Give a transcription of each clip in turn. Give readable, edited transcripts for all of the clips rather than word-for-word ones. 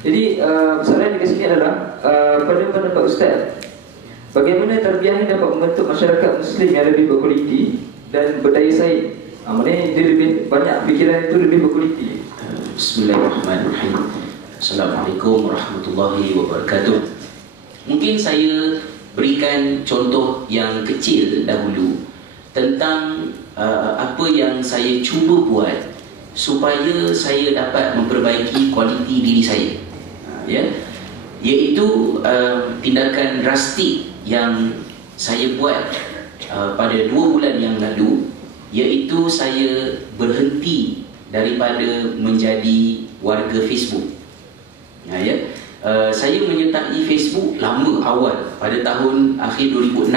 Jadi soalan di sini adalah pada pendapat Ustaz, bagaimana tarbiyah ini dapat membentuk masyarakat Muslim yang lebih berkualiti dan berdaya saing? Maksudnya dia lebih banyak fikiran itu lebih berkualiti. Bismillahirrahmanirrahim. Assalamualaikum warahmatullahi wabarakatuh. Mungkin saya berikan contoh yang kecil dahulu tentang apa yang saya cuba buat supaya saya dapat memperbaiki kualiti diri saya, ya, iaitu tindakan drastik yang saya buat pada 2 bulan yang lalu, iaitu saya berhenti daripada menjadi warga Facebook. Ya, saya menyertai Facebook lama awal pada tahun akhir 2006.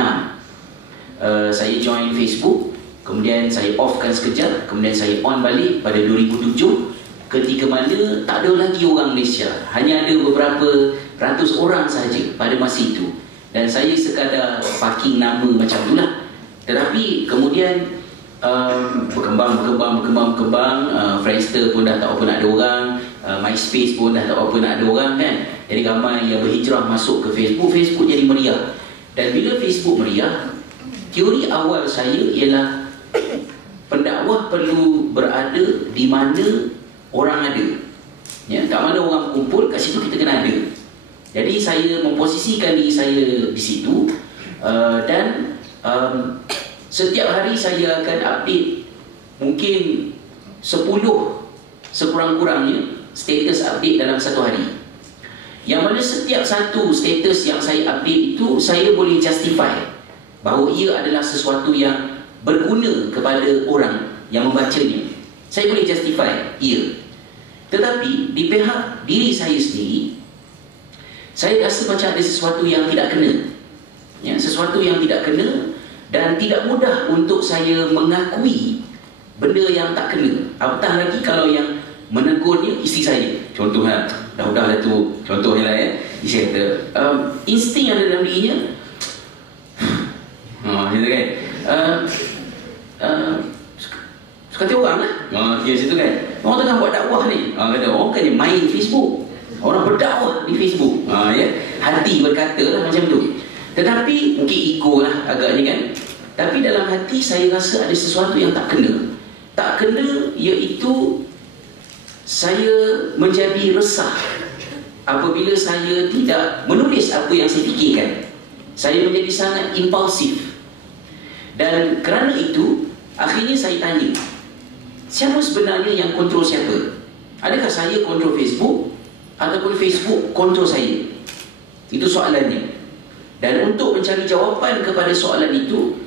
Saya join Facebook, kemudian saya offkan sekejap, kemudian saya on balik pada 2007, ketika mana tak ada lagi orang Malaysia, hanya ada beberapa ratus orang sahaja pada masa itu, dan saya sekadar parking nama macam itulah. Tetapi kemudian berkembang, Friendster pun dah tak apa nak ada orang, MySpace pun dah tak apa nak ada orang kan. Jadi ramai yang berhijrah masuk ke Facebook, Facebook jadi meriah. Dan bila Facebook meriah, teori awal saya ialah pendakwah perlu berada di mana orang ada, ya, kat mana orang kumpul, kat situ kita kena ada. Jadi saya memposisikan diri saya di situ, dan setiap hari saya akan update mungkin 10 sekurang-kurangnya status update dalam satu hari, yang mana setiap satu status yang saya update itu saya boleh justify bahawa ia adalah sesuatu yang berguna kepada orang yang membacanya. Saya boleh justify, iya. Tetapi di pihak diri saya sendiri, saya rasa macam ada sesuatu yang tidak kena, ya, sesuatu yang tidak kena, dan tidak mudah untuk saya mengakui benda yang tak kena. Apatah lagi kalau yang menegurnya isteri saya. Contohnya, dah tu contohnya lah, ya. Isteri kata, insting yang ada dalam dirinya, gitu kan, suka hati orang lah. Dia situ kan, orang tengah buat dakwah ni, kata orang kan main Facebook, orang berdakwah di Facebook, ya, hati berkata lah macam tu. Tetapi mungkin ego lah agaknya kan. Tapi dalam hati saya rasa ada sesuatu yang tak kena. Tak kena iaitu saya menjadi resah apabila saya tidak menulis apa yang saya fikirkan. Saya menjadi sangat impulsif. Dan kerana itu, akhirnya saya tanya, siapa sebenarnya yang kontrol siapa? Adakah saya kontrol Facebook ataupun Facebook kontrol saya? Itu soalannya. Dan untuk mencari jawapan kepada soalan itu,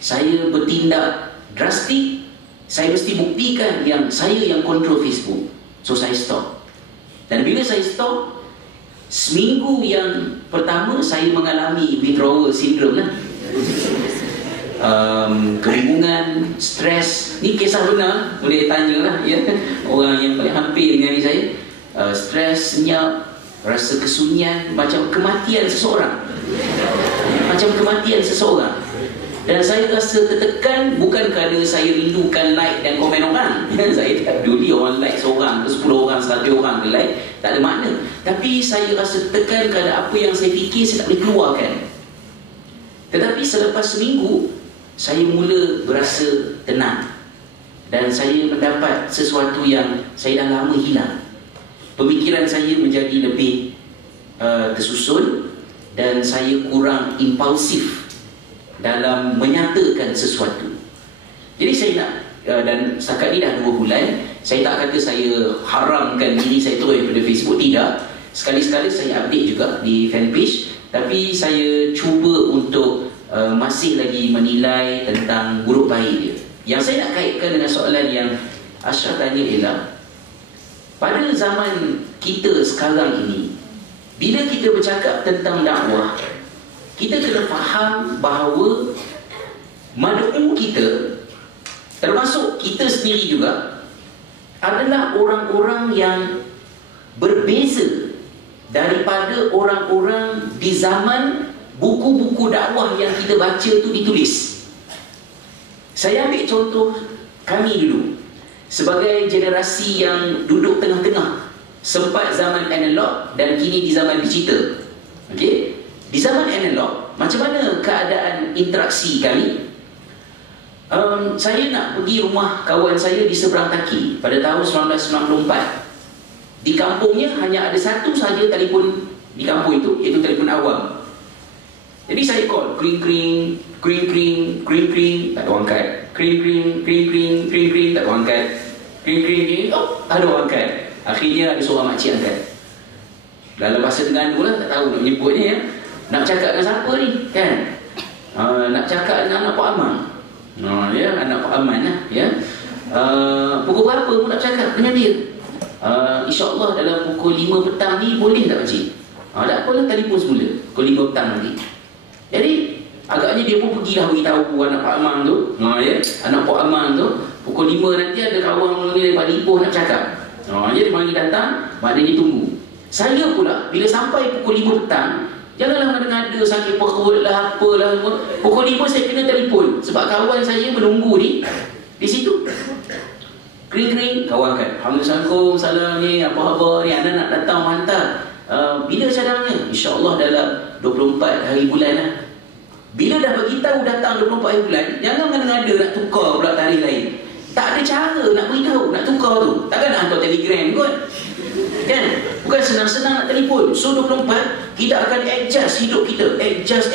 saya bertindak drastik. Saya mesti buktikan yang saya yang kontrol Facebook. So saya stop. Dan bila saya stop, seminggu yang pertama saya mengalami withdrawal syndrome lah. Kebingungan, stres. Ni kisah benar, boleh tanya lah, ya, orang yang paling hampir dengan diri saya. Stres, senyap, rasa kesunyian, macam kematian seseorang. Macam kematian seseorang. Dan saya rasa tertekan, bukan kerana saya rindukan like dan komen orang. Saya tak peduli orang like seorang ke 10 orang, 100 orang ke like, tak ada makna. Tapi saya rasa tertekan kerana apa yang saya fikir saya tak boleh keluarkan. Tetapi selepas seminggu, saya mula berasa tenang. Dan saya mendapat sesuatu yang saya dah lama hilang. Pemikiran saya menjadi lebih tersusun, dan saya kurang impulsif dalam menyatakan sesuatu. Jadi saya nak, dan setakat ni dah 2 bulan, saya tak kata saya haramkan diri saya terus daripada Facebook, tidak. Sekali-sekala saya update juga di fanpage, tapi saya cuba untuk masih lagi menilai tentang buruk baik dia. Yang saya nak kaitkan dengan soalan yang Ashraf tanya ialah, pada zaman kita sekarang ini, bila kita bercakap tentang dakwah, kita kena faham bahawa mad'u kita, termasuk kita sendiri juga, adalah orang-orang yang berbeza daripada orang-orang di zaman buku-buku dakwah yang kita baca tu ditulis. Saya ambil contoh kami dulu, sebagai generasi yang duduk tengah-tengah sempat zaman analog dan kini di zaman digital. Okey, di zaman analog macam mana keadaan interaksi kami? Saya nak pergi rumah kawan saya di seberang Taki pada tahun 1994. Di kampungnya hanya ada satu saja telefon di kampung itu, iaitu telefon awam. Jadi saya call, kring kring, kring kring, kring kring, tak ada orang angkat. Kring kring, kring kring, kring kring, tak ada orang angkat. Kring kring, kring, oh, ada orang angkat. Akhirnya ada seorang makcik angkat. Dalam bahasa Terengganu lah, tak tahu nak menyebutnya ya. Nak cakap dengan siapa ni, kan? Nak cakap dengan anak Pak Amang. Ya, anak Pak Aman lah, ya. Pukul berapa pun nak cakap dengan dia? InsyaAllah dalam pukul 5 petang ni boleh tak pakcik? Tak apalah, telefon semula pukul 5 petang nanti. Jadi agaknya dia pun pergilah beritahu anak Pak Amang tu, ya, anak Pak Amang tu pukul 5 nanti ada kawan ni daripada Ipoh nak cakap. Dia panggil datang, maknanya tunggu. Saya pula bila sampai pukul 5 petang, janganlah ngada-ngada sakit perut lah apalah semua. Pukul 5 saya kena telefon sebab kawan saya menunggu di situ. Kering-kering, kawan kan, Assalamualaikum, salam ni, apa khabar ni, anda nak datang hantar. Bila cadangnya? InsyaAllah dalam 24 hari bulan lah. Bila dah beritahu datang 24 hari bulan, jangan ngada-ngada nak tukar pula tarikh lain. Tak ada cara nak beritahu, nak tukar tu. Takkan nak hantar telegram kot, kan? Bukan senang-senang nak telefon. So 24, kita akan adjust hidup kita, adjust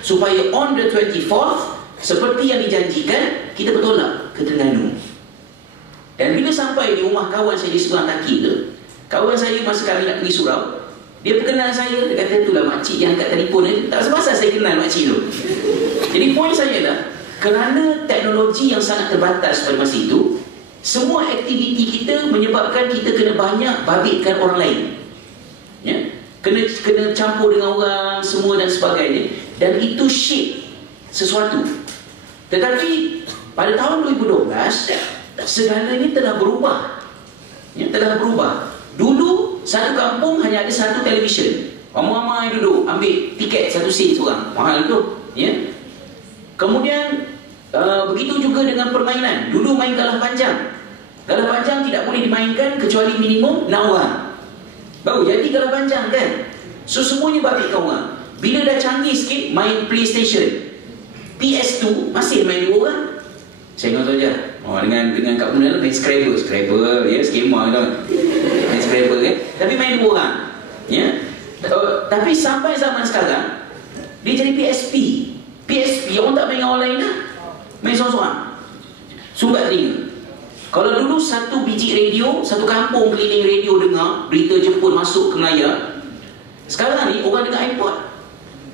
supaya on the 24th, seperti yang dijanjikan, kita bertolak ke Terengganu. Dan bila sampai di rumah kawan saya di seberang Taki tu, kawan saya masa kami nak pergi surau, dia perkenal saya, dia kata itulah makcik yang angkat telefon ni. Tak semasa saya kenal makcik tu. Jadi poin saya lah, kerana teknologi yang sangat terbatas pada masa itu, semua aktiviti kita menyebabkan kita kena banyak babitkan orang lain, ya? Kena campur dengan orang semua dan sebagainya. Dan itu shape sesuatu. Tetapi pada tahun 2012 segalanya telah berubah, ya, telah berubah. Dulu satu kampung hanya ada satu televisyen, ramai-ramai duduk ambil tiket satu sen seorang, mahal tu, ya. Kemudian begitu juga dengan permainan. Dulu main galah panjang. Galah panjang tidak boleh dimainkan kecuali minimum 6 orang baru jadi galah panjang, kan? So semuanya babitkan orang. Bila dah canggih sikit, main PlayStation, PS2 masih main 2 orang. Saya tahu je. Dengan Kak Munal main Scrabble, ya, skema tu. Main Scrabble, kan? Tapi main 2 orang, ya. Tapi sampai zaman sekarang dia jadi PSP orang tak main dengan orang lain dah. Main seorang-seorang. Sumbat telinga. Kalau dulu satu biji radio, satu kampung keliling radio dengar berita Jepun masuk ke Melaya, sekarang ni orang dengar iPod.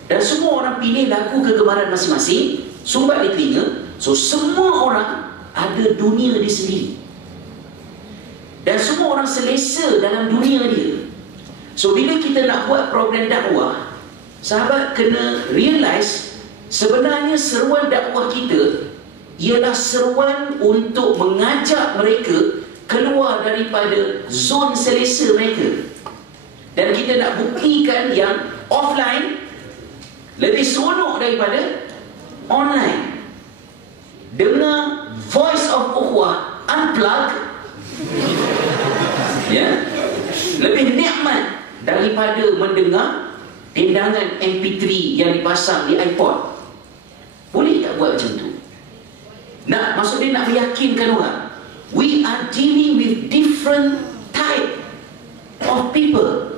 Dan semua orang pilih lagu kegemaran masing-masing, sumbat di telinga. So semua orang ada dunia dia sendiri, dan semua orang selesa dalam dunia dia. So bila kita nak buat program dakwah, sahabat kena realize sebenarnya seruan dakwah kita ialah seruan untuk mengajak mereka keluar daripada zon selesa mereka. Dan kita nak buktikan yang offline lebih seronok daripada online. Dengar Voice of Ukhuwah unplug, ya, lebih nikmat daripada mendengar dendangan MP3 yang dipasang di iPod. Boleh tak buat macam tu? Maksudnya nak meyakinkan orang, we are dealing with different type of people.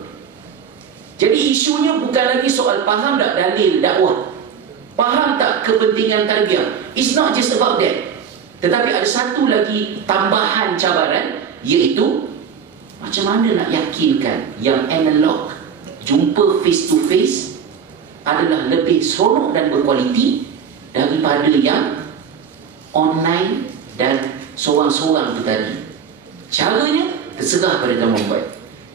Jadi isunya bukan lagi soal faham tak dalil dakwah, faham tak kepentingan tarbiyah. It's not just about that. Tetapi ada satu lagi tambahan cabaran, iaitu macam mana nak yakinkan yang analog, jumpa face to face, adalah lebih seronok dan berkualiti daripada yang online dan seorang-seorang itu tadi. Caranya terserah pada tuan perempuan.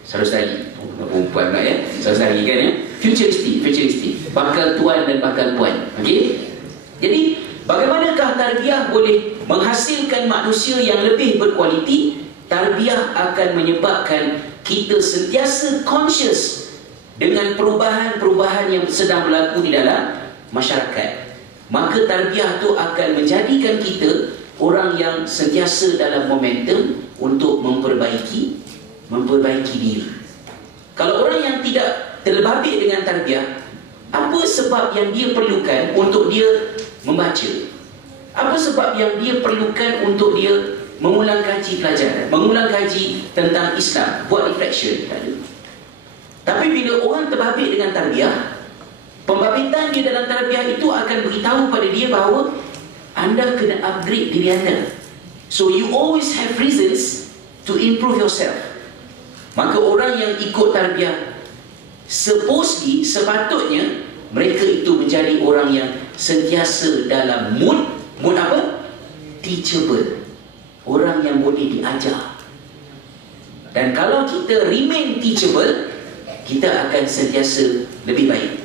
Saudara-saudari, perempuan pula, ya, saudara-saudari, kan, ya. Futuristik, bakal tuan dan bakal puan. Okey. Jadi bagaimanakah tarbiyah boleh menghasilkan manusia yang lebih berkualiti? Tarbiyah akan menyebabkan kita sentiasa conscious dengan perubahan-perubahan yang sedang berlaku di dalam masyarakat. Maka tarbiyah itu akan menjadikan kita orang yang sentiasa dalam momentum untuk memperbaiki memperbaiki diri. Kalau orang yang tidak terbabit dengan tarbiyah, apa sebab yang dia perlukan untuk dia membaca? Apa sebab yang dia perlukan untuk dia mengulang kaji pelajaran, mengulang kaji tentang Islam, buat reflection? Tak ada. Tapi bila orang terbabit dengan tarbiyah, pembabitan dia dalam tarbiyah itu akan beritahu pada dia bahawa anda kena upgrade diri anda. So you always have reasons to improve yourself. Maka orang yang ikut tarbiyah, supposedly, sepatutnya mereka itu menjadi orang yang sentiasa dalam mood apa? Teachable. Orang yang boleh diajar. Dan kalau kita remain teachable, kita akan sentiasa lebih baik.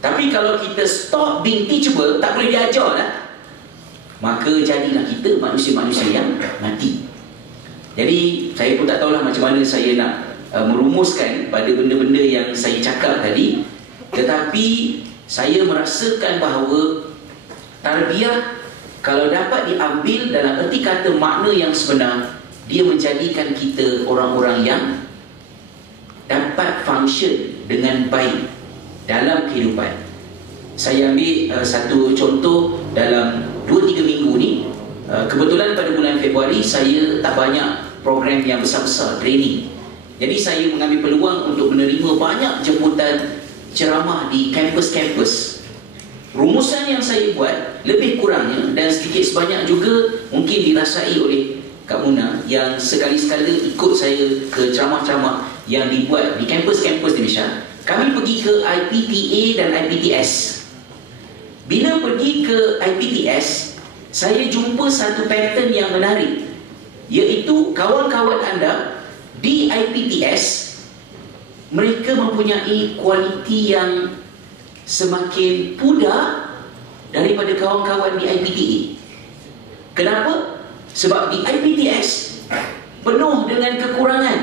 Tapi kalau kita stop being teachable, tak boleh diajar lah, maka jadilah kita manusia-manusia yang mati. Jadi saya pun tak tahulah macam mana saya nak merumuskan pada benda-benda yang saya cakap tadi. Tetapi saya merasakan bahawa tarbiyah kalau dapat diambil dalam erti kata makna yang sebenar, dia menjadikan kita orang-orang yang dapat function dengan baik dalam kehidupan. Saya ambil satu contoh dalam 2-3 minggu ni. Kebetulan pada bulan Februari saya tak banyak program yang besar-besar training. Jadi saya mengambil peluang untuk menerima banyak jemputan ceramah di kampus-kampus. Rumusan yang saya buat lebih kurangnya dan sedikit sebanyak juga mungkin dirasai oleh Kak Muna yang sekali-sekala ikut saya ke ceramah-ceramah yang dibuat di kampus-kampus di Malaysia. Kami pergi ke IPTA dan IPTS. Bila pergi ke IPTS, saya jumpa satu pattern yang menarik, iaitu kawan-kawan anda di IPTS, mereka mempunyai kualiti yang semakin pudar daripada kawan-kawan di IPTA. Kenapa? Sebab di IPTS penuh dengan kekurangan,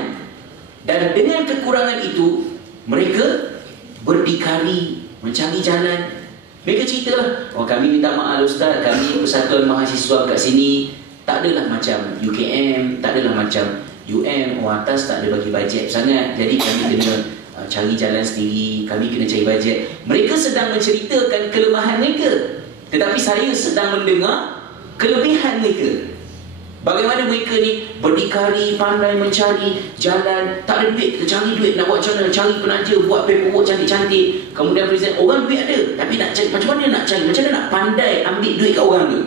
dan dengan kekurangan itu mereka berdikari mencari jalan. Mereka ceritalah, oh kami minta maaf Ustaz, kami persatuan mahasiswa kat sini tak adalah macam UKM, tak adalah macam UM, atas tak ada bagi bajet sangat, jadi kami kena cari jalan sendiri, kami kena cari bajet. Mereka sedang menceritakan kelemahan mereka, tetapi saya sedang mendengar kelebihan mereka. Bagaimana mereka ni berdikari, pandai mencari jalan. Tak ada duit, kita cari duit, nak buat macam mana, cari penaja, buat paperwork cantik-cantik, kemudian present. Orang duit ada, tapi nak cari, macam mana nak cari, macam mana nak pandai ambil duit kat orang tu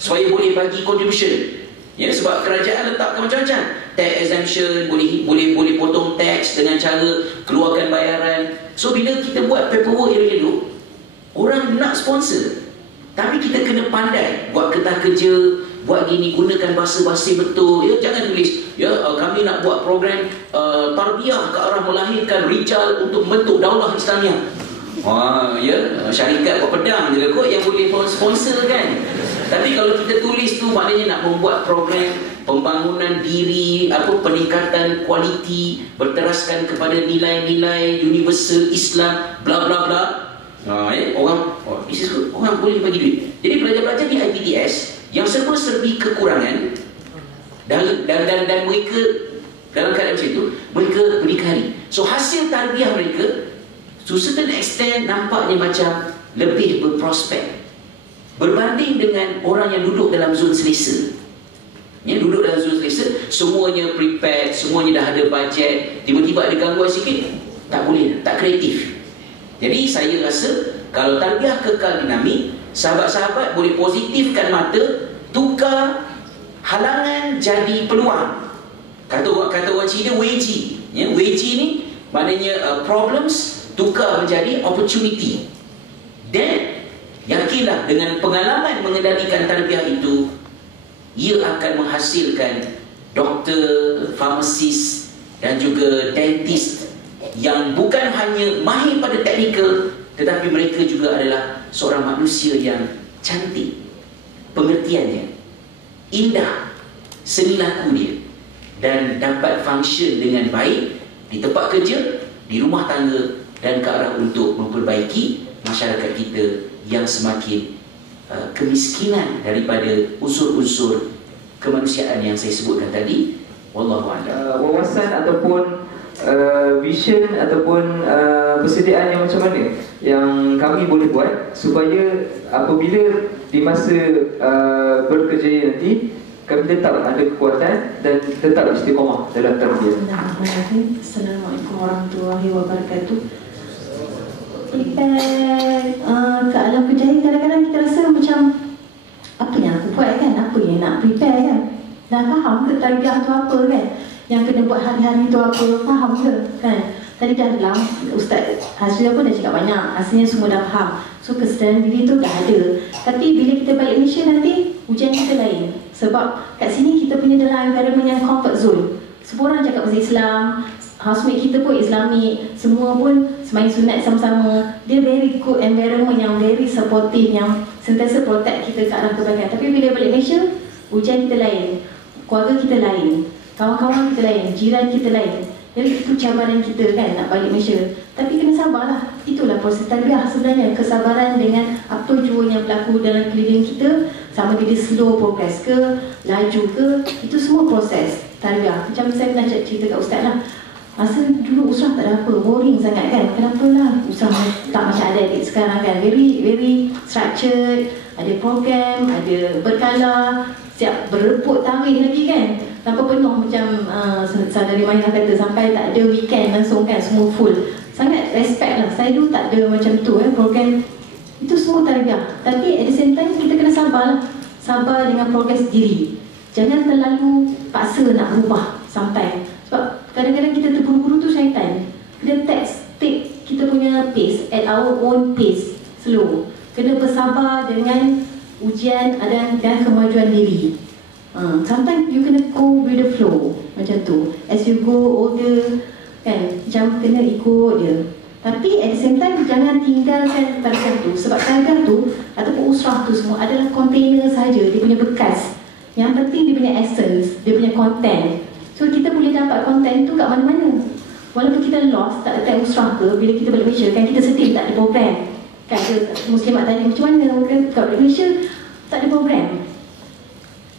supaya boleh bagi contribution. Ya, sebab kerajaan letakkan macam-macam, tax exemption, boleh potong tax dengan cara keluarkan bayaran. So bila kita buat paperwork elok-elok, orang nak sponsor, tapi kita kena pandai buat kertas kerja, buat gini, gunakan bahasa-bahasa betul. Ya, jangan tulis, ya kami nak buat program tarbiyah ke arah melahirkan rijal untuk membentuk daulah Islamiah. Ya, syarikat buat pedang je lah kot yang boleh sponsor kan. Tapi kalau kita tulis tu, maknanya nak membuat program pembangunan diri, peningkatan kualiti berteraskan kepada nilai-nilai universal Islam, bla bla bla. Orang this is good, orang boleh bagi duit. Jadi pelajar-pelajar di IPTS yang serba-serbi kekurangan dan mereka dalam keadaan macam itu, mereka berdikari. So hasil tarbiyah mereka to certain extent nampaknya macam lebih berprospek berbanding dengan orang yang duduk dalam zon selesa. Ya, duduk dalam zon selesa, semuanya prepared, semuanya dah ada bajet, tiba-tiba ada gangguan sikit, tak boleh, tak kreatif. Jadi saya rasa kalau tarbiyah kekal dinamik, sahabat-sahabat boleh positifkan mata, tukar halangan jadi peluang. Kata orang Cina, weji. Ya, weji ni maknanya problems tukar menjadi opportunity. Dan yakinlah dengan pengalaman mengendalikan tarbiyah itu, ia akan menghasilkan doktor, farmasis dan juga dentist yang bukan hanya mahir pada teknikal, tetapi mereka juga adalah seorang manusia yang cantik, pengertiannya indah, seni laku dia, dan dapat function dengan baik di tempat kerja, di rumah tangga, dan ke arah untuk memperbaiki masyarakat kita yang semakin kemiskinan daripada unsur-unsur kemanusiaan yang saya sebutkan tadi, Wallahu a'lam. Wawasan ataupun vision ataupun persediaan yang macam mana yang kami boleh buat supaya apabila di masa berkerjaya nanti kami tetap ada kekuatan dan tetap istiqamah dalam tarbiyah. Assalamualaikum warahmatullahi wabarakatuh. Prepare ke alam kerjaya, kadang-kadang kita rasa macam apa yang aku buat kan, apa yang nak prepare kan, dah faham ke tarbiyah tu apa kan, yang kena buat hari-hari tu apa, faham ke kan. Tadi dah dalam Ustaz Hasri pun dah cakap banyak, rasanya semua dah faham. So kesedaran diri tu dah ada. Tapi bila kita balik Malaysia nanti, ujian kita lain. Sebab kat sini kita punya dalam environment yang comfort zone. Semua orang cakap pasal Islam, housemate kita pun Islamik, semua pun semain sunat sama-sama. Dia very good environment yang very supportive, yang sentiasa protect kita ke arah kebaikan. Tapi bila balik Malaysia, ujian kita lain, keluarga kita lain, kawan-kawan kita lain, jiran kita lain. Jadi itu cabaran kita kan nak balik Malaysia. Tapi kena sabarlah. Itulah proses tarbiyah sebenarnya. Kesabaran dengan apa jua yang berlaku dalam keliling kita, sama dia slow progress ke, laju ke, itu semua proses tarbiyah. Macam saya pernah cerita kat Ustaz lah. Masa dulu Usrah tak ada apa, boring sangat kan. Kenapa lah Usrah tak macam adik-adik sekarang kan. Very structured, ada program, ada berkala, siap bereput tarikh lagi kan. Tanpa penuh macam saudari Mahilah kata, sampai tak ada weekend langsung kan, semua full. Sangat respect lah. Saya dulu tak ada macam tu program. Itu semua tarbiyah. Tapi at the same time kita kena sabar lah. Sabar dengan progres diri. Jangan terlalu paksa nak berubah sampai. Sebab kadang-kadang kita terburu-buru tu syaitan. Kita take kita punya pace at our own pace, slow. Kena bersabar dengan ujian dan kemajuan diri. Sometimes you kena go with the flow macam tu. As you go older kan, macam kena ikut dia. Tapi at the same time jangan tinggalkan tarbiyah tu. Sebab tarbiyah tu ataupun usrah tu semua adalah container saja, dia punya bekas. Yang penting dia punya essence, dia punya content. So kita boleh dapat content tu kat mana-mana. Walaupun kita lost, tak letak usrah ke, bila kita balik Malaysia kan kita sedih tak ada program. Kan ada Muslimat tanya macam mana kat balik Malaysia tak ada program.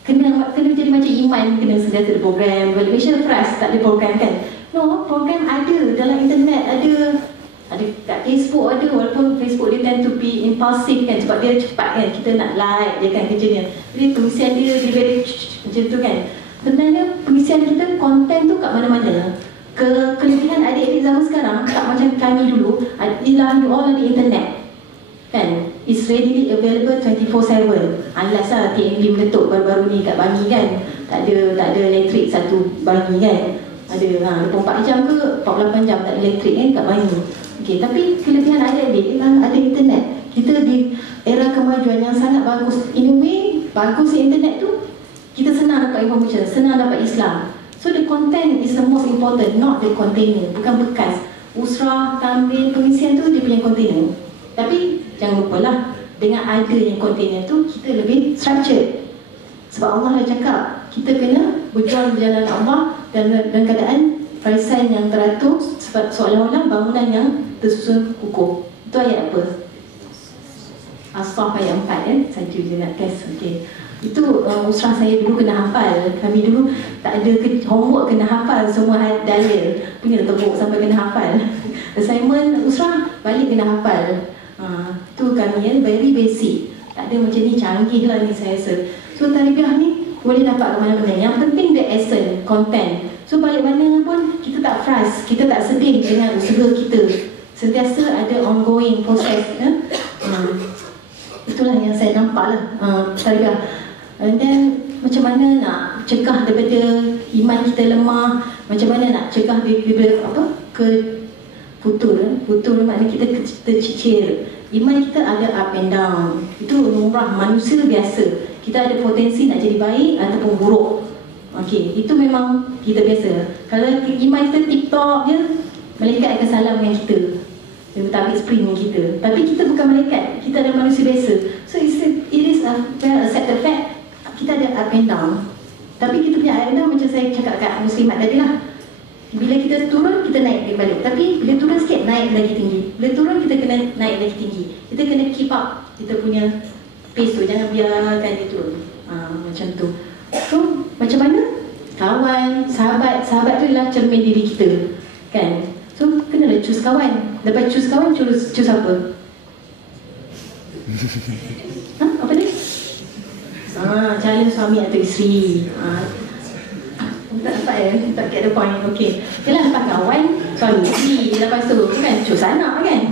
Kena jadi macam iman, kena sentiasa ada program. Balik Malaysia fresh, tak ada program kan. No, program ada dalam internet, ada kat Facebook ada, walaupun Facebook dia tend to be impulsive kan, sebab dia cepat kan, kita nak like dia kan kerjanya. Jadi pengisian dia very macam tu kan. Sebenarnya pengisian kita, konten tu kat mana-mana. Kelebihan adik-adik zaman sekarang tak macam kami dulu, ialah you all ada internet kan, it's readily available 24/7. Unless lah TMB meletup baru-baru ni kat Bangi kan, tak ada elektrik satu Bangi kan, ada 24 jam ke 48 jam tak ada elektrik kan kat Bangi. Okay, tapi kelebihan adik-adik ada internet. Kita di era kemajuan yang sangat bagus. In a way, bagus internet tu, kita senang dapat information, senang dapat Islam. So the content is the most important, not the container, bukan bekas. Usrah, tampil, pengisian tu dia punya container. Tapi jangan lupalah, dengan ada yang container tu, kita lebih structured. Sebab Allah dah cakap, kita kena berjuang di jalan Allah dan keadaan barisan yang teratur, sebab seolah-olah bangunan yang tersusun kukuh. Itu ayat apa? As-Saff ayat 4 kan? Saja je nak test. Okay. Itu usrah saya dulu kena hafal. Kami dulu tak ada homework kena hafal semua dalil. Punya tepuk sampai kena hafal. Assignment usrah balik kena hafal. Tu kami very basic. Tak ada macam ni canggih lah ni saya rasa. So tarbiyah ni boleh dapat ke mana-mana. Yang penting the essence, content. So balik mana pun kita tak frust, kita tak sedih dengan usaha kita. Sentiasa ada ongoing proses. Itulah yang saya nampak lah tarbiyah. And then macam mana nak cegah daripada iman kita lemah, macam mana nak cegah daripada putul maknanya kita tercicir. Iman kita ada up and down. Itu lumrah manusia biasa. Kita ada potensi nak jadi baik ataupun buruk. Okey, itu memang kita biasa. Kalau iman kita tip-top je, malaikat akan salam dengan kita. Dia bertabik spring dengan kita. Tapi kita bukan malaikat, kita ada manusia biasa. So it is a well accepted fact. Kita ada up and down. Tapi kita punya up and down macam saya cakap kat Muslimat tadi lah. Bila kita turun, kita naik balik. Tapi bila turun sikit, naik lagi tinggi. Bila turun, kita kena naik lagi tinggi. Kita kena keep up kita punya pace tu. Jangan biarkan dia turun. Macam tu. So, macam mana? kawan, sahabat tu adalah cermin diri kita, kan? So kena choose kawan. Lepas choose kawan, choose apa? Apa ni? Calon suami atau isteri. Tak dapat ya? Tak get the point. Okay. Yelah, lepas kawan, suami isteri. Lepas tu kan choose anak kan?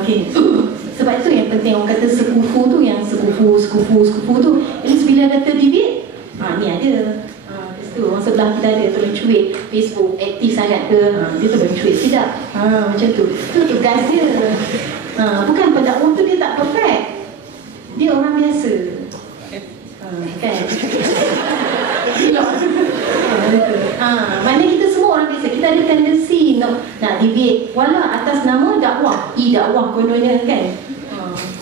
Okay. Sebab itu yang penting orang kata sekufu tu, yang sekufu tu. At least bila ada terdeviate, ni ada. Tu orang sebelah kita ada tolong cuit Facebook, aktif sangat ke, dia tolong cuit tidak. Macam tu. Tu tugas dia. Bukan pendakwah tu dia tak perfect. Dia orang biasa. Kan? Mana kita semua orang biasa. Kita ada tendensi nak deviate walau atas nama dakwah, dakwah kononnya kan.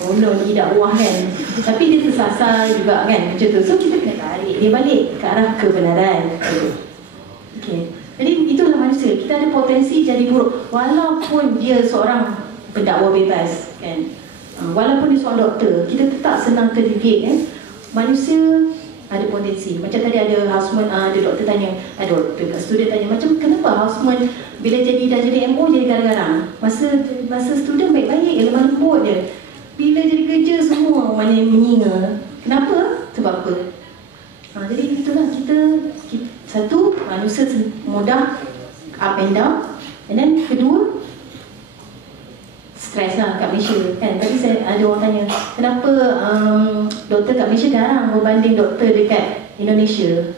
Konon dakwah kan. Tapi dia tersasar juga kan, macam tu. So kita kena tarik dia balik ke arah kebenaran. Okay. Jadi itulah manusia. Kita ada potensi jadi buruk walaupun dia seorang pendakwa bebas kan. Walaupun dia seorang doktor, kita tetap senang terdeviate kan. Manusia ada potensi. Macam tadi ada houseman, ada doktor tanya, student tanya, macam kenapa houseman bila dah jadi MO jadi garang-garang? Masa student baik-baik, lemah lembut je. Bila jadi kerja semua mana menyinga. Kenapa? Sebab apa? Jadi itulah kita satu, manusia mudah up and down. And then kedua, stres lah kat Malaysia kan. Tadi ada orang tanya, kenapa doktor kat Malaysia garang berbanding doktor dekat Indonesia?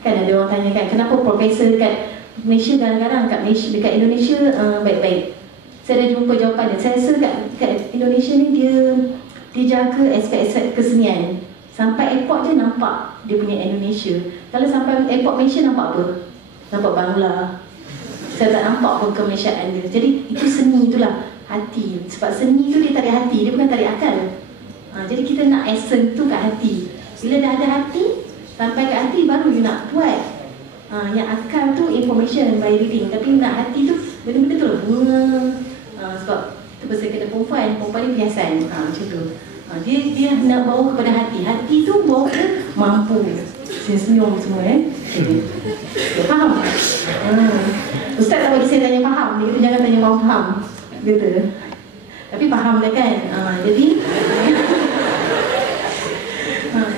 Kan ada orang tanya kan, kenapa profesor dekat Malaysia garang-garang, dekat Indonesia baik-baik? Saya dah jumpa jawapannya. Saya rasa kat Indonesia ni dia jaga aspek-aspek kesenian. Sampai airport je nampak dia punya Indonesia. Kalau sampai airport Malaysia nampak apa? Nampak Bangla. Saya tak nampak pun kemalaysiaan dia. Jadi itu seni itulah, hati. Sebab seni tu dia tarik hati, dia bukan tarik akal. Jadi kita nak essence tu kat hati. Bila dah ada hati, sampai kat hati baru you nak buat. Yang akal tu information by reading. Tapi nak hati tu benda-benda tu sebab tu pasal kena perempuan ni biasan. Macam tu. Dia nak bawa kepada hati. Hati tu bawa ke mampu. Saya senyum semua Dia faham? Ustaz tak bagi saya tanya faham. Dia kata jangan tanya mahu faham. Gitu. Tapi faham dah kan? Jadi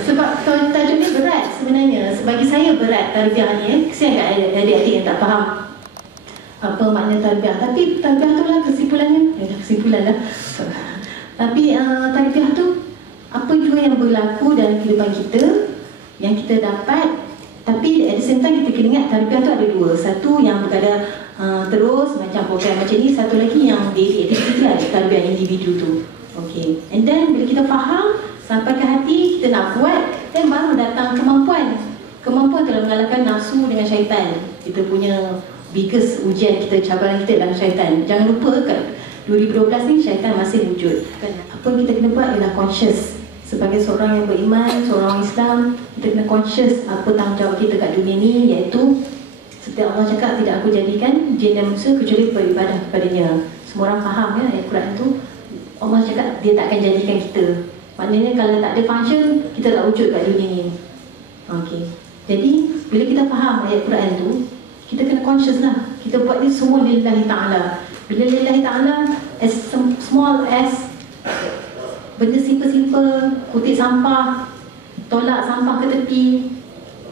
sebab tajuk ni berat sebenarnya. Bagi saya berat tarbiyah ni. Kesian kat adik-adik yang tak faham apa makna tarbiyah. Tapi tarbiyah tu lah kesimpulannya. Kesimpulan lah. Tapi tarbiyah tu apa juga yang berlaku dalam kehidupan kita, yang kita dapat. Tapi at the same time kita kena ingat tarbiyah tu ada dua. Satu yang berkada terus macam program macam ni. Satu lagi yang daily activity lah, tarbiyah individu tu. Okay. And then bila kita faham sampai ke hati, kita nak buat, dan baru datang kemampuan. Kemampuan dalam mengalahkan nafsu dengan syaitan. Kita punya biggest ujian kita, cabaran kita dalam syaitan. Jangan lupa kat 2012 ni syaitan masih wujud. Apa yang kita kena buat ialah conscious. Sebagai seorang yang beriman, seorang Islam, kita kena conscious apa tanggungjawab kita kat dunia ni, iaitu seperti Allah cakap, tidak aku jadikan jin dan manusia kecuali beribadah kepadanya. Semua orang faham ya ayat Quran tu. Allah cakap dia tak akan jadikan kita. Maknanya kalau tak ada function, kita tak wujud kat dunia ni. Okay. Jadi bila kita faham ayat Quran tu, kita kena conscious lah. Kita buat ni semua lillahi ta'ala. Bila lillahi ta'ala, as small as benda simple-simple, kutip sampah, tolak sampah ke tepi,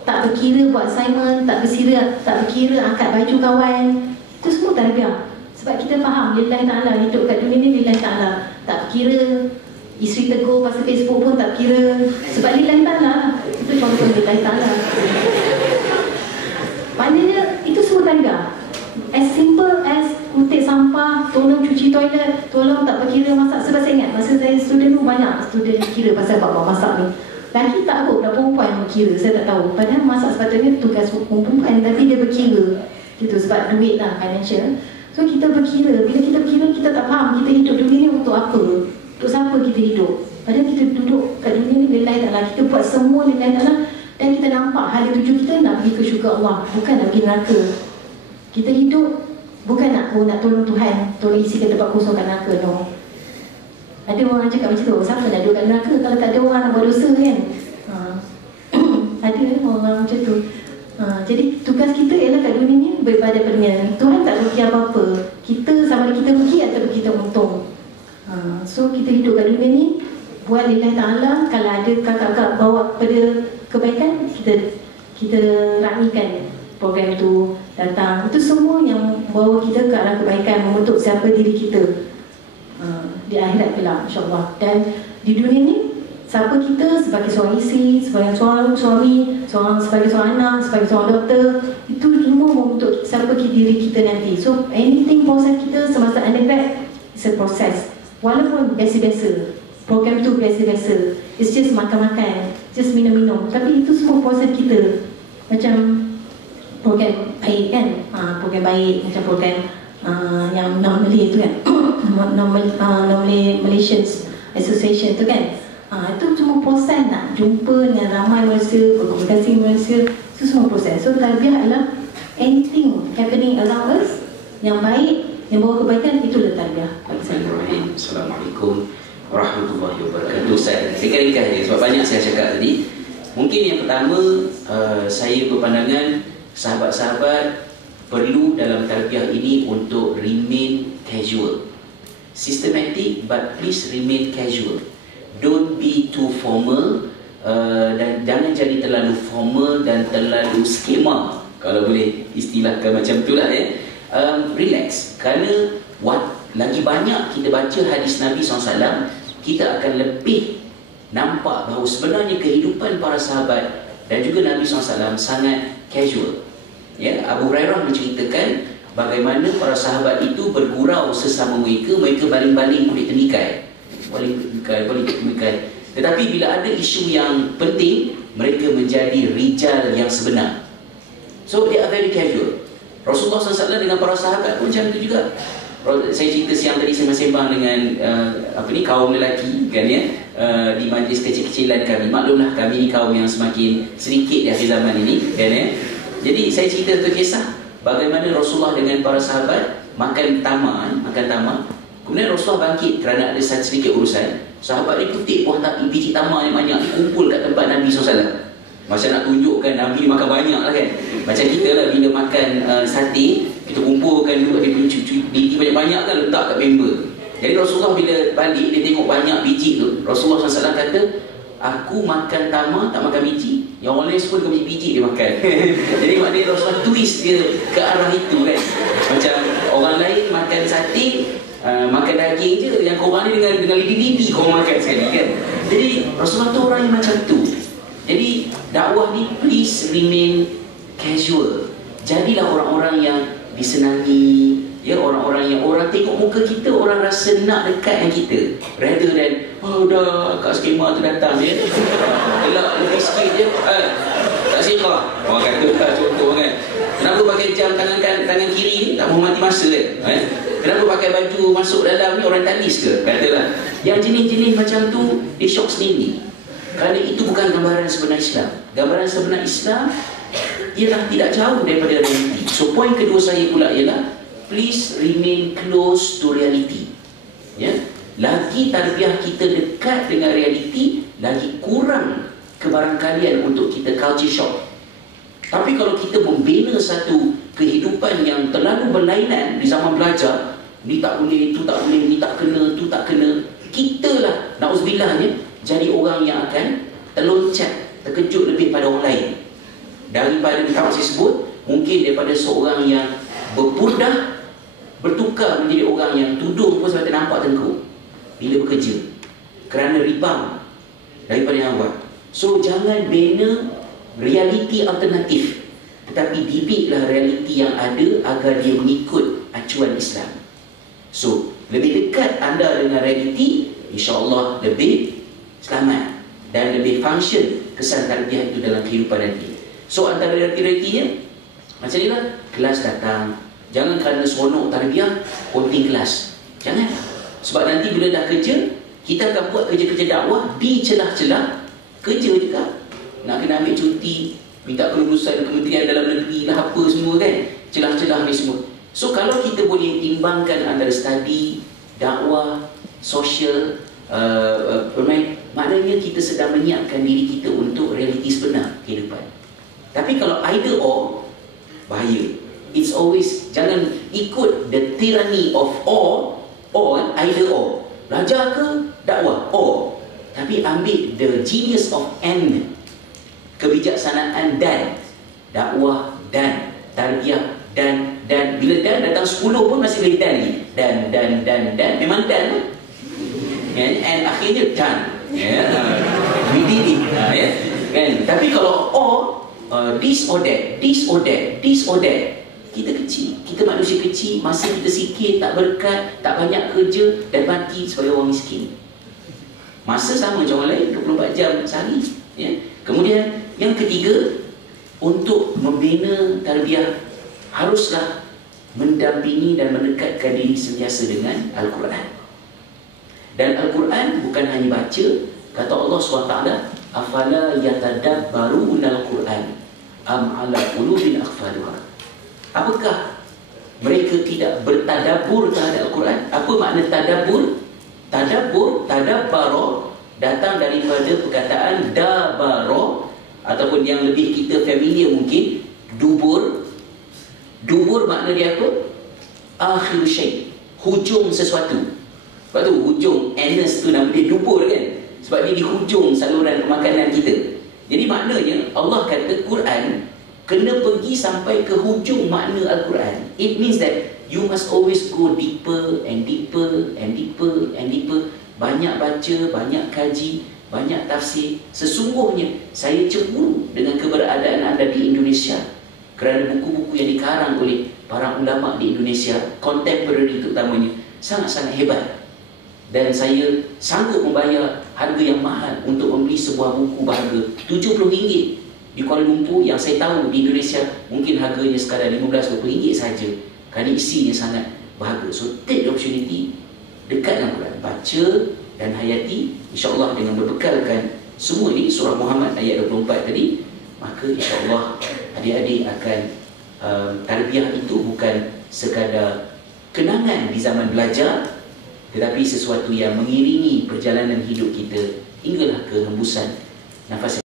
tak berkira buat assignment, tak berkira angkat baju kawan, itu semua tarbiyah. Sebab kita faham lillahi ta'ala, hidup kat dunia ni lillahi ta'ala. Tak kira isteri tegur pasal Facebook pun tak kira, sebab lillahi ta'ala. Itu contoh lillahi ta'ala. Maknanya itu semua tarbiyah. As simple as kutip sampah, tolong cuci toilet, tolong tak berkira masak. Sebab saya ingat masa saya student tu banyak student kira pasal bab masak ni. Laki tak kot, dah perempuan berkira, saya tak tahu. Padahal masak sepatutnya tugas perempuan, tapi dia berkira gitu, sebab duit lah, financial. So kita berkira, bila kita berkira kita tak faham kita hidup dunia ni untuk apa, untuk siapa kita hidup. Padahal kita duduk kat dunia ni lillahi ta'ala, kita buat semua lillahi ta'ala. Dan kita nampak hala tuju kita nak pergi ke syurga Allah, bukan nak pergi neraka. Kita hidup bukan nak tolong Tuhan, tolong isikan tempat kosong kat neraka, no. Ada orang cakap macam tu, siapa nak duduk kat neraka kalau tak ada orang nak buat dosa kan? Ada orang macam tu. Jadi Maknanya Tuhan tak rugi apa-apa. Kita sama ada kita rugi atau kita untung. So kita hidup kat dunia ni buat lillahi ta'ala. Kalau ada kakak-kakak bawa pada kebaikan, kita raikan program tu datang. Itu semua yang bawa kita ke arah kebaikan, membentuk siapa diri kita di akhirat kelak, insyaAllah. Dan di dunia ni, siapa kita sebagai seorang isteri, sebagai seorang suami, sebagai seorang anak, sebagai seorang doktor, itu semua membentuk siapa diri kita nanti. So anything proses kita semasa undergrad, it's a process. Walaupun biasa-biasa, program tu biasa-biasa, it's just makan-makan, just minum-minum, tapi itu semua proses kita. Macam program baik kan, program baik, macam program yang normally tu kan, normally Malaysians Association tu kan, itu semua proses nak jumpa dengan ramai manusia, berkomunikasi dengan manusia, itu semua proses. So tarbiyah adalah anything happening around us yang baik, yang bawa kebaikan, itulah tarbiyah bagi saya. Assalamualaikum warahmatullahi wabarakatuh. Saya ringkas je sebab banyak saya cakap tadi. Mungkin yang pertama, saya berpandangan sahabat-sahabat perlu dalam tarbiyah ini untuk remain casual, systematic, but please remain casual. Don't be too formal, dan jangan jadi terlalu formal dan terlalu skema, kalau boleh istilahkan macam itulah ya. Relax, kerana lagi banyak kita baca hadis Nabi SAW, kita akan lebih nampak bahawa sebenarnya kehidupan para sahabat dan juga Nabi SAW sangat casual. Ya, Abu Hurairah menceritakan bagaimana para sahabat itu bergurau sesama mereka baling-baling kulit tenikai. Tetapi bila ada isu yang penting, mereka menjadi rijal yang sebenar. So they are very casual. Rasulullah SAW dengan para sahabat pun macam itu juga. Saya cerita siang tadi sembang-sembang dengan kaum lelaki kan ya, di majlis kecil-kecilan kami. Maklumlah kami ni kaum yang semakin sedikit di akhir zaman ini kan ya. Jadi saya cerita satu kisah bagaimana Rasulullah dengan para sahabat makan tamar. Kemudian Rasulullah bangkit kerana ada sedikit urusan. Sahabat ni petik buah biji tamar yang banyak, kumpul kat tempat Nabi SAW. Macam nak tunjukkan Nabi makan banyak lah kan. Macam kita lah bila makan sate, kita kumpulkan dulu, dia biji banyak-banyak kan, letak kat member. Jadi Rasulullah bila balik, dia tengok banyak biji tu. Rasulullah SAW kata, aku makan tamar, tak makan biji. Yang orang lain semua dia biji dia makan. Jadi maknanya Rasulullah twist dia ke arah itu kan. Macam orang lain makan sate, makan daging je, yang korang ni dengan lidi-lidi korang makan sekali kan. Jadi Rasulullah tu orang yang macam tu. Jadi dakwah ni please remain casual. Jadilah orang-orang yang disenangi, ya, orang-orang yang orang tengok muka kita, orang rasa nak dekat dengan kita, rather than dah kat skema tu datang ya, gelak lebih sikit je, tak sirah orang kata contoh kan. Kenapa pakai jam tangan kiri ni, tak menghormati masa kan? Kenapa pakai baju masuk dalam ni, orang tandis ke? Katalah. Yang jenis-jenis macam tu dia syok sendiri. Kerana itu bukan gambaran sebenar Islam. Gambaran sebenar Islam ialah tidak jauh daripada realiti. So poin kedua saya pula ialah please remain close to reality. Ya, lagi tarbiyah kita dekat dengan realiti, lagi kurang kebarangkalian untuk kita culture shock. Tapi kalau kita membina satu kehidupan yang terlalu berlainan di zaman belajar, ni tak boleh, tu tak boleh, ni tak kena, tu tak kena, kita lah na'udzubillahnya jadi orang yang akan terloncat, terkejut lebih pada orang lain. Daripada tahun saya sebut, mungkin daripada seorang yang berpurdah, bertukar menjadi orang yang tudung pun sebab nampak tengkuk bila bekerja, kerana rebound daripada yang awal. So jangan bina realiti alternatif, tetapi didiklah realiti yang ada agar dia mengikut acuan Islam. So lebih dekat anda dengan realiti, insya-Allah lebih selamat dan lebih function kesan tarbiyah itu dalam kehidupan nanti. So antara realiti-realitinya macam ni lah, kelas datang, jangan kerana seronok tarbiyah ponting kelas, jangan. Sebab nanti bila dah kerja, kita akan buat kerja-kerja dakwah di celah-celah kerja juga. Nak kena ambil cuti, minta kelulusan Kementerian Dalam Negeri lah, apa semua kan, celah-celah ni semua. So kalau kita boleh timbangkan antara study, dakwah, sosial, maknanya kita sedang menyiapkan diri kita untuk realiti sebenar kehidupan. Tapi kalau either or, bahaya. it's always jangan ikut the tyranny of or either or. Belajar ke dakwah or, tapi ambil the genius of and, kebijaksanaan dan dakwah dan tarbiyah dan bila dan datang 10 pun masih boleh dan lagi. Dan memang dan lah. And akhirnya dan. We did it. Kan? Tapi kalau or this or that, kita kecil, kita manusia kecil, masa kita sikit, tak berkat, tak banyak kerja dan mati sebagai orang miskin. Masa sama macam orang lain, 24 jam sehari. Kemudian yang ketiga, untuk membina tarbiyah haruslah mendampingi dan mendekatkan diri sentiasa dengan Al-Quran. Dan Al-Quran bukan hanya baca. Kata Allah SWT, afala yatadabbaruna al-Quran am ala qulubin aqfaluha. Apakah mereka tidak bertadabbur terhadap Al-Quran? Apa makna tadabbur? Tadabbaro datang daripada perkataan dabaro, ataupun yang lebih kita familiar mungkin dubur. Dubur makna dia apa? Akhir syai', hujung sesuatu. Sebab tu hujung anus tu nama dia dubur kan, sebab dia di hujung saluran pemakanan kita. Jadi maknanya Allah kata Quran kena pergi sampai ke hujung makna Al-Quran. It means that you must always go deeper and deeper and deeper and deeper. Banyak baca, banyak kaji, banyak tafsir. Sesungguhnya saya cemburu dengan keberadaan anda di Indonesia, kerana buku-buku yang dikarang oleh para ulama di Indonesia, contemporary terutamanya, sangat-sangat hebat. Dan saya sanggup membayar harga yang mahal untuk membeli sebuah buku berharga RM70 di Kuala Lumpur, yang saya tahu di Indonesia mungkin harganya sekadar RM15-20 saja, kerana isinya sangat berharga. So take the opportunity, dekatkan Quran, baca dan hayati. InsyaAllah dengan berbekalkan semua ini, surah Muhammad ayat 24 tadi, maka insyaAllah adik-adik akan tarbiyah itu bukan sekadar kenangan di zaman belajar, tetapi sesuatu yang mengiringi perjalanan hidup kita hinggalah ke hembusan nafas